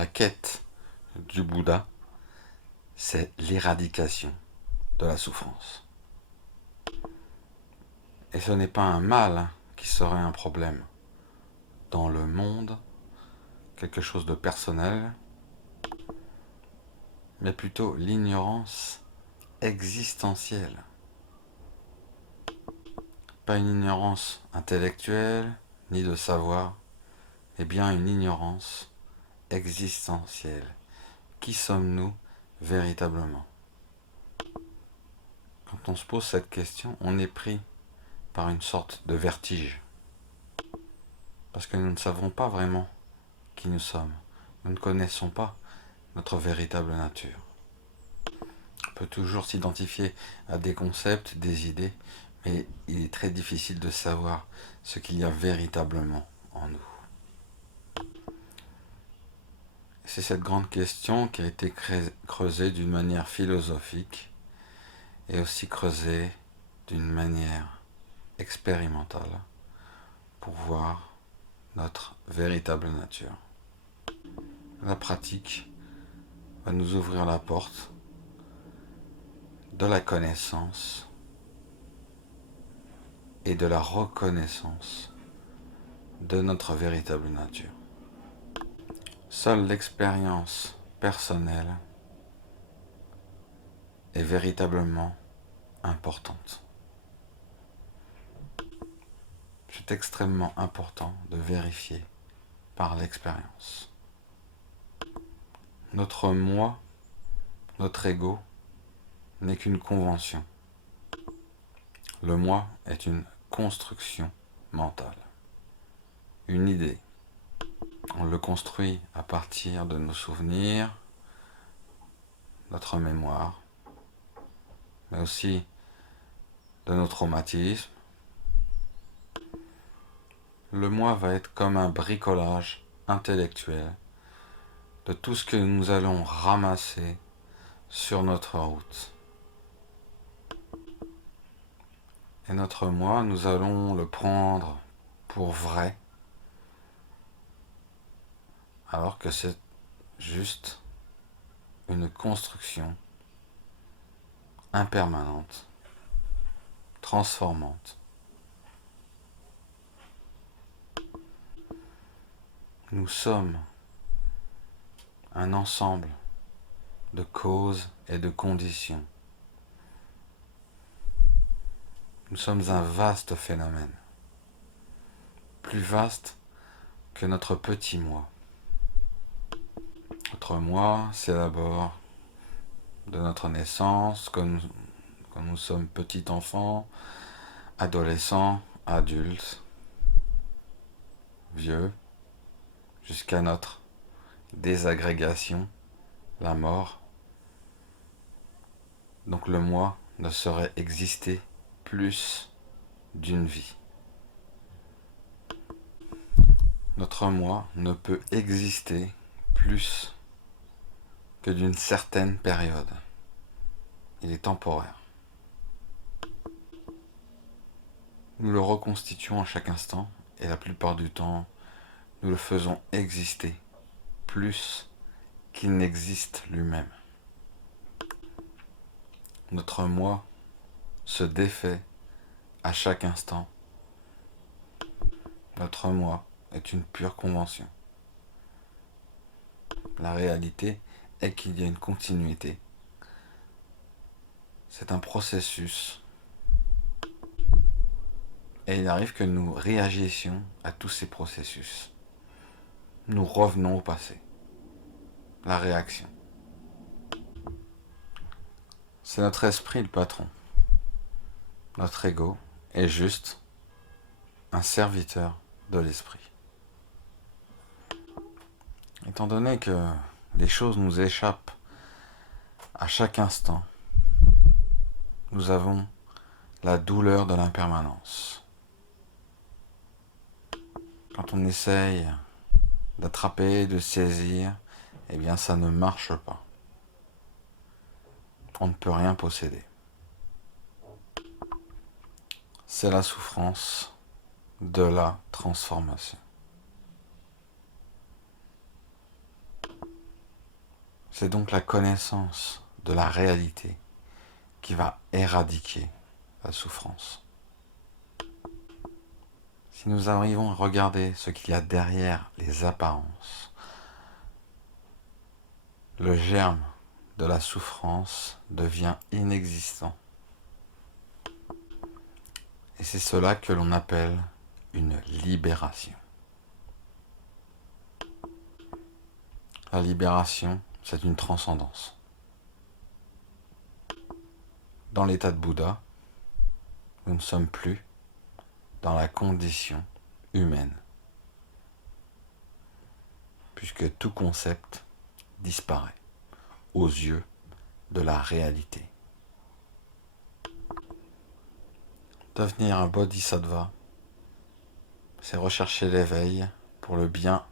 La quête du Bouddha, c'est l'éradication de la souffrance. Et ce n'est pas un mal qui serait un problème dans le monde, quelque chose de personnel, mais plutôt l'ignorance existentielle. Pas une ignorance intellectuelle, ni de savoir, mais bien une ignorance existentielle. Qui sommes-nous véritablement? Quand on se pose cette question, on est pris par une sorte de vertige. Parce que nous ne savons pas vraiment qui nous sommes. Nous ne connaissons pas notre véritable nature. On peut toujours s'identifier à des concepts, des idées, mais il est très difficile de savoir ce qu'il y a véritablement en nous. C'est cette grande question qui a été creusée d'une manière philosophique et aussi creusée d'une manière expérimentale pour voir notre véritable nature. La pratique va nous ouvrir la porte de la connaissance et de la reconnaissance de notre véritable nature. Seule l'expérience personnelle est véritablement importante. C'est extrêmement important de vérifier par l'expérience. Notre moi, notre ego, n'est qu'une convention. Le moi est une construction mentale, une idée. On le construit à partir de nos souvenirs, notre mémoire, mais aussi de nos traumatismes. Le moi va être comme un bricolage intellectuel de tout ce que nous allons ramasser sur notre route. Et notre moi, nous allons le prendre pour vrai, alors que c'est juste une construction impermanente, transformante. Nous sommes un ensemble de causes et de conditions. Nous sommes un vaste phénomène, plus vaste que notre petit moi. Notre moi s'élabore de notre naissance, quand nous sommes petits enfants, adolescents, adultes, vieux, jusqu'à notre désagrégation, la mort. Donc le moi ne saurait exister plus d'une vie. Notre moi ne peut exister plus que d'une certaine période. Il est temporaire. Nous le reconstituons à chaque instant et la plupart du temps, nous le faisons exister plus qu'il n'existe lui-même. Notre moi se défait à chaque instant. Notre moi est une pure convention. La réalité est qu'il y a une continuité. C'est un processus. Et il arrive que nous réagissions à tous ces processus. Nous revenons au passé. La réaction. C'est notre esprit le patron. Notre ego est juste un serviteur de l'esprit. Étant donné que les choses nous échappent à chaque instant, nous avons la douleur de l'impermanence. Quand on essaye d'attraper, de saisir, eh bien ça ne marche pas. On ne peut rien posséder. C'est la souffrance de la transformation. C'est donc la connaissance de la réalité qui va éradiquer la souffrance. Si nous arrivons à regarder ce qu'il y a derrière les apparences, le germe de la souffrance devient inexistant. Et c'est cela que l'on appelle une libération. La libération, c'est une transcendance. Dans l'état de Bouddha, nous ne sommes plus dans la condition humaine, puisque tout concept disparaît aux yeux de la réalité. Devenir un bodhisattva, c'est rechercher l'éveil pour le bien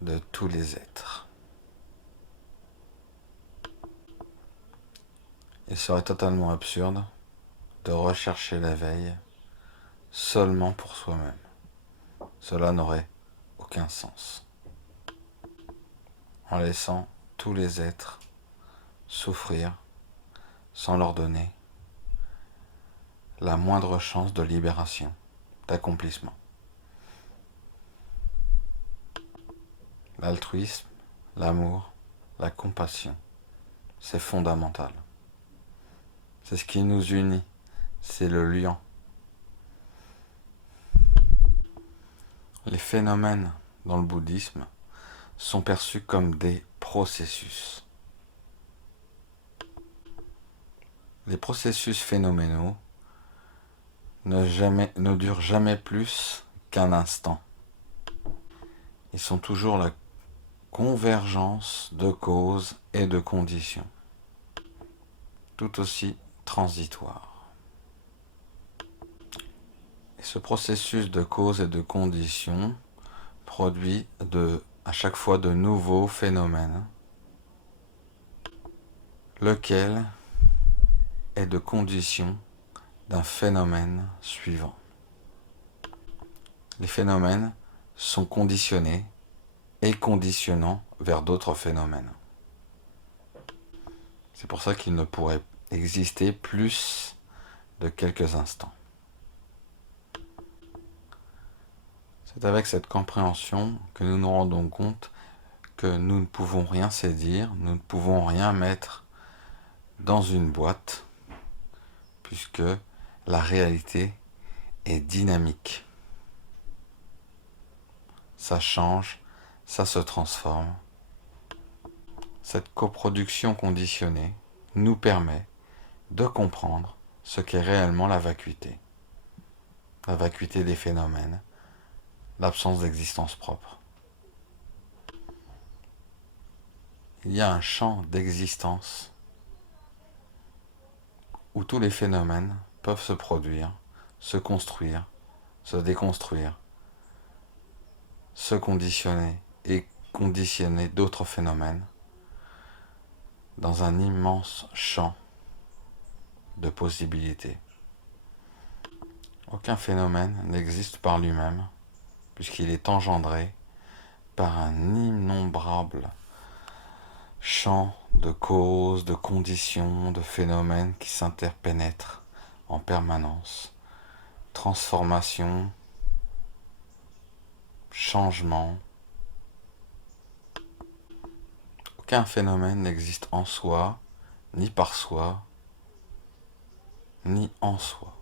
de tous les êtres. Il serait totalement absurde de rechercher l'éveil seulement pour soi-même. Cela n'aurait aucun sens. En laissant tous les êtres souffrir sans leur donner la moindre chance de libération, d'accomplissement. L'altruisme, l'amour, la compassion, c'est fondamental. C'est ce qui nous unit, c'est le lien. Les phénomènes dans le bouddhisme sont perçus comme des processus. Les processus phénoménaux ne durent jamais plus qu'un instant. Ils sont toujours la convergence de causes et de conditions, tout aussi transitoires. Et ce processus de causes et de conditions produit à chaque fois de nouveaux phénomènes, lequel est de condition d'un phénomène suivant. Les phénomènes sont conditionnés et conditionnant vers d'autres phénomènes. C'est pour ça qu'il ne pourrait exister plus de quelques instants. C'est avec cette compréhension que nous nous rendons compte que nous ne pouvons rien saisir, nous ne pouvons rien mettre dans une boîte, puisque la réalité est dynamique. Ça change, ça se transforme. Cette coproduction conditionnée nous permet de comprendre ce qu'est réellement la vacuité des phénomènes, l'absence d'existence propre. Il y a un champ d'existence où tous les phénomènes peuvent se produire, se construire, se déconstruire, se conditionner et conditionner d'autres phénomènes dans un immense champ de possibilités. Aucun phénomène n'existe par lui-même, puisqu'il est engendré par un innombrable champ de causes, de conditions, de phénomènes qui s'interpénètrent en permanence. Transformation, changement. Aucun phénomène n'existe en soi, ni par soi, ni en soi.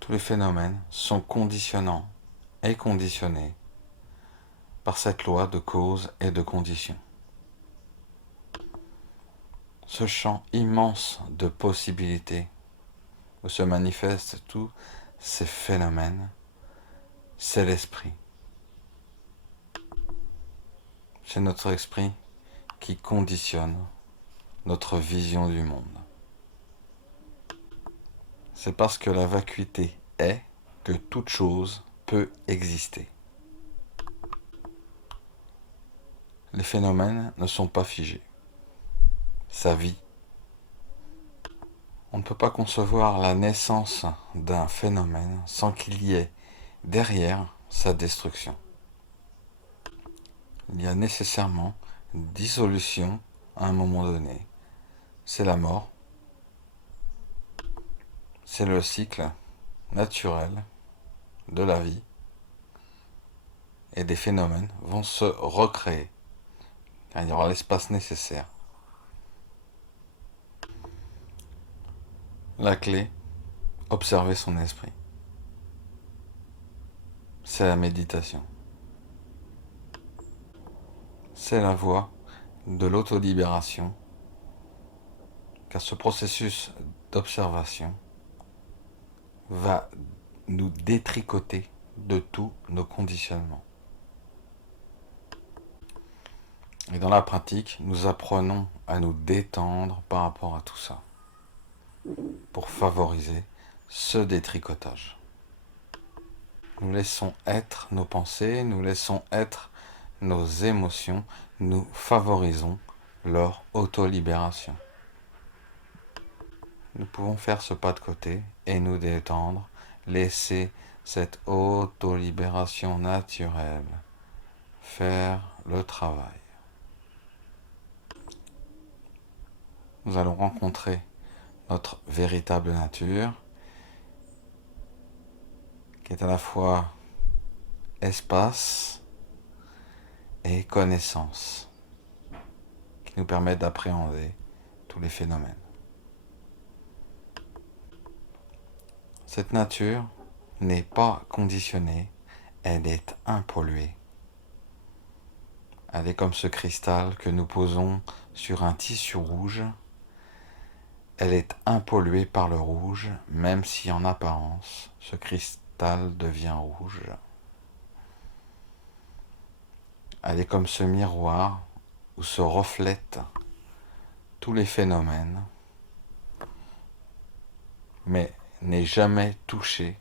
Tous les phénomènes sont conditionnants et conditionnés par cette loi de cause et de conditions. Ce champ immense de possibilités où se manifestent tous ces phénomènes, c'est l'esprit. C'est notre esprit qui conditionne notre vision du monde. C'est parce que la vacuité est que toute chose peut exister. Les phénomènes ne sont pas figés. Ça vit. On ne peut pas concevoir la naissance d'un phénomène sans qu'il y ait derrière sa destruction. il y a nécessairement une dissolution à un moment donné. C'est la mort, c'est le cycle naturel de la vie et des phénomènes vont se recréer car il y aura l'espace nécessaire. La clé, observer son esprit. C'est la méditation. C'est la voie de l'autolibération, car ce processus d'observation va nous détricoter de tous nos conditionnements. Et dans la pratique, nous apprenons à nous détendre par rapport à tout ça, pour favoriser ce détricotage. Nous laissons être nos pensées, nous laissons être nos émotions, nous favorisons leur autolibération. Nous pouvons faire ce pas de côté et nous détendre, laisser cette autolibération naturelle faire le travail. Nous allons rencontrer notre véritable nature, qui est à la fois espace et connaissance, qui nous permet d'appréhender tous les phénomènes. Cette nature n'est pas conditionnée, elle est impolluée. Elle est comme ce cristal que nous posons sur un tissu rouge. Elle est impolluée par le rouge, même si en apparence, ce cristal devient rouge. Elle est comme ce miroir où se reflètent tous les phénomènes, mais n'est jamais touchée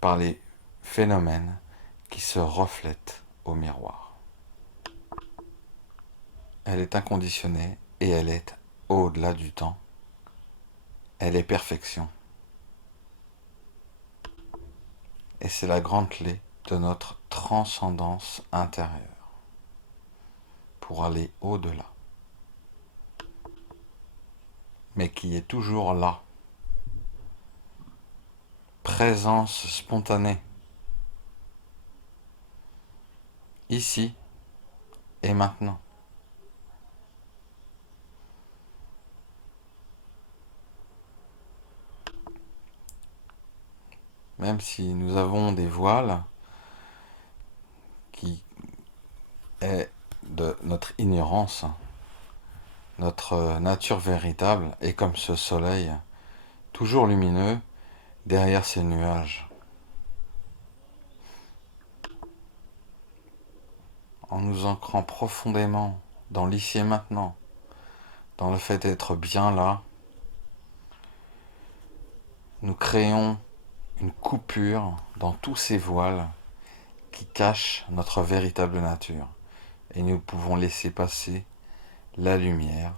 par les phénomènes qui se reflètent au miroir. Elle est inconditionnée et elle est au-delà du temps. Elle est perfection. Et c'est la grande clé de notre transcendance intérieure pour aller au-delà, mais qui est toujours là. Présence spontanée, ici et maintenant. Même si nous avons des voiles qui est de notre ignorance, notre nature véritable est comme ce soleil, toujours lumineux derrière ces nuages. En nous ancrant profondément dans l'ici et maintenant, dans le fait d'être bien là, nous créons une coupure dans tous ces voiles qui cachent notre véritable nature. Et nous pouvons laisser passer la lumière.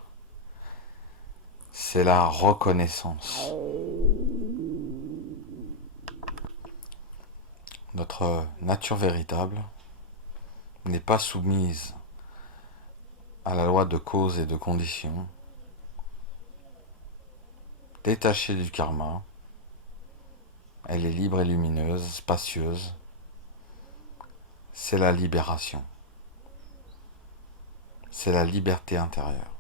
C'est la reconnaissance. Notre nature véritable n'est pas soumise à la loi de cause et de condition, détachée du karma. Elle est libre et lumineuse, spacieuse. C'est la libération. C'est la liberté intérieure.